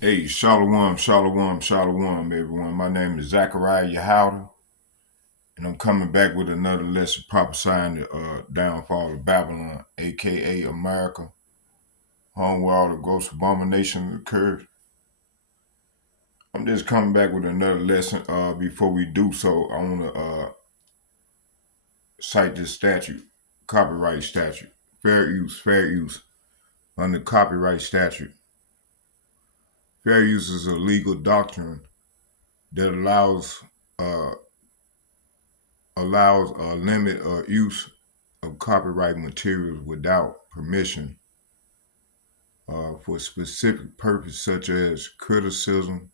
Hey, shalom, shalom, shalom, everyone. My name is Zachariah Yahouda, and I'm coming back with another lesson prophesying the downfall of Babylon, aka America, home where all the gross abominations occurred. I'm just coming back with another lesson. Before we do so, I want to cite this statute, copyright statute, fair use under copyright statute. Fair use is a legal doctrine that uh, allows a limit or use of copyright materials without permission for a specific purpose, such as criticism,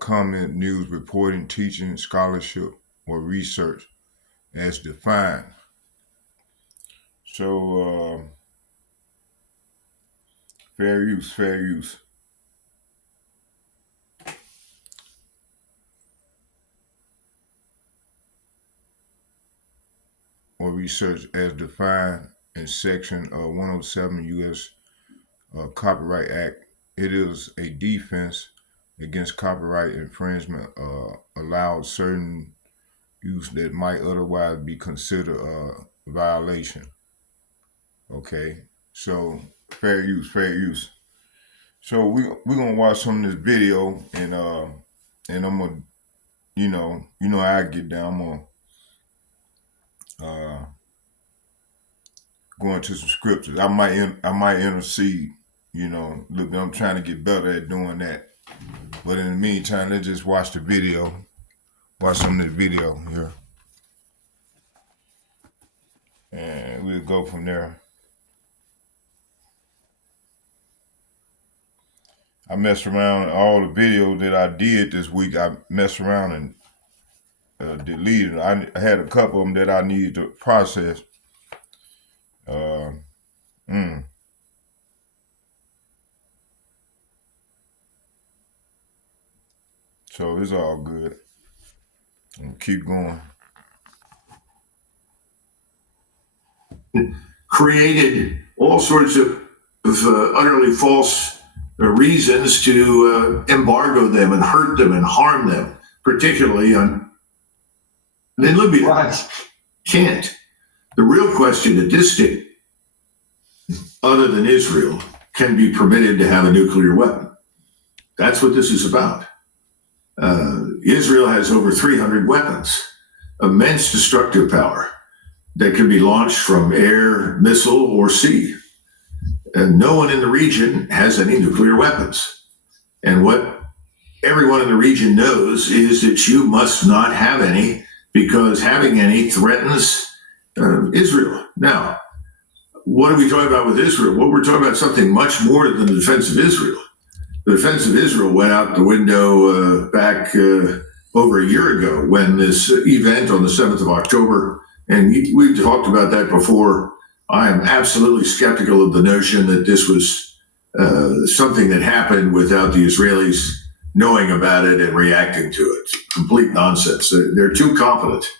comment, news reporting, teaching, scholarship, or research, as defined. So, fair use, or research, as defined in Section 107 U.S. Copyright Act. It is a defense against copyright infringement, allows certain use that might otherwise be considered a violation. Okay, so fair use. So we're gonna watch some of this video, and I'm gonna how I get down. I'm gonna uh go into some scriptures. I might intercede. Look, I'm trying to get better at doing that. But in the meantime, let's just watch the video. Watch some of the video here, and we'll go from there. I messed around all the videos that I did this week. I messed around and deleted. I had a couple of them that I needed to process. Uh, mm. So it's all good. I'll keep going. Created all sorts of utterly false reasons to embargo them and hurt them and harm them, particularly on Libya. Right. Can't. The real question at this stage, other than Israel, can be permitted to have a nuclear weapon. That's what this is about. Israel has over 300 weapons, immense destructive power that can be launched from air, missile, or sea. And no one in the region has any nuclear weapons. And what everyone in the region knows is that you must not have any, because having any threatens Israel. Now, what are we talking about with Israel? Well, we're talking about something much more than the defense of Israel. The defense of Israel went out the window back over a year ago when this event on the 7th of October, and we've talked about that before. I am absolutely skeptical of the notion that this was something that happened without the Israelis knowing about it and reacting to it. Complete nonsense. They're too competent,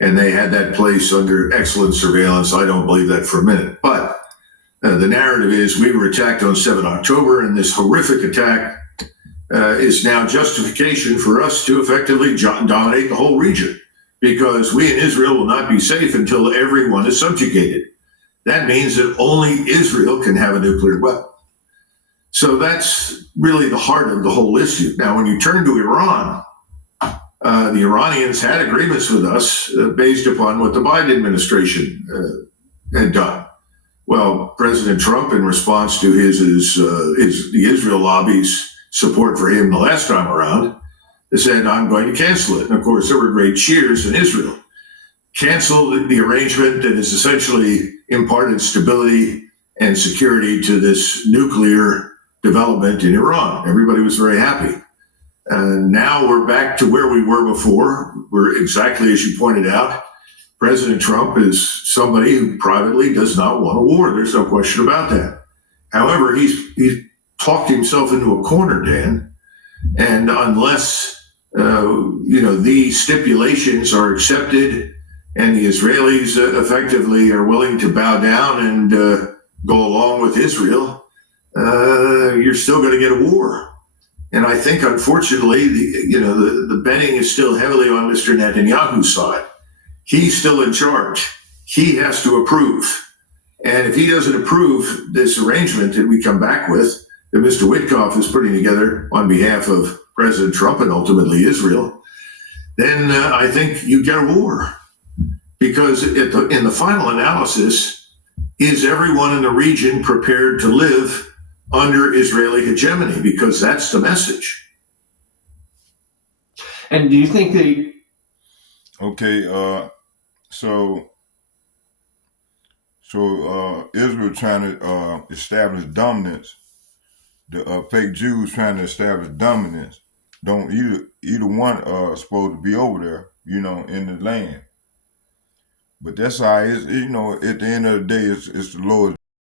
and they had that place under excellent surveillance. I don't believe that for a minute. But the narrative is we were attacked on 7 October, and this horrific attack is now justification for us to effectively dominate the whole region, because we in Israel will not be safe until everyone is subjugated. That means that only Israel can have a nuclear weapon. So that's really the heart of the whole issue. Now, when you turn to Iran, the Iranians had agreements with us based upon what the Biden administration had done. Well, President Trump, in response to the Israel lobby's support for him the last time around, said, I'm going to cancel it. And of course, there were great cheers in Israel. Cancel the arrangement that has essentially imparted stability and security to this nuclear development in Iran. Everybody was very happy. Now we're back to where we were before. We're exactly as you pointed out. President Trump is somebody who privately does not want a war. There's no question about that. However, he's talked himself into a corner, Dan. And unless these stipulations are accepted and the Israelis effectively are willing to bow down and go along with Israel, you're still going to get a war. And I think, unfortunately, the betting is still heavily on Mr. Netanyahu's side. He's still in charge. He has to approve. And if he doesn't approve this arrangement that we come back with, that Mr. Witkoff is putting together on behalf of President Trump and ultimately Israel, then I think you get a war. Because in the final analysis, is everyone in the region prepared to live under Israeli hegemony? Because that's the message. And do you think they? Okay, so Israel trying to establish dominance. The fake Jews trying to establish dominance. Don't either one supposed to be over there, in the land. But that's how it's, at the end of the day, it's the Lord's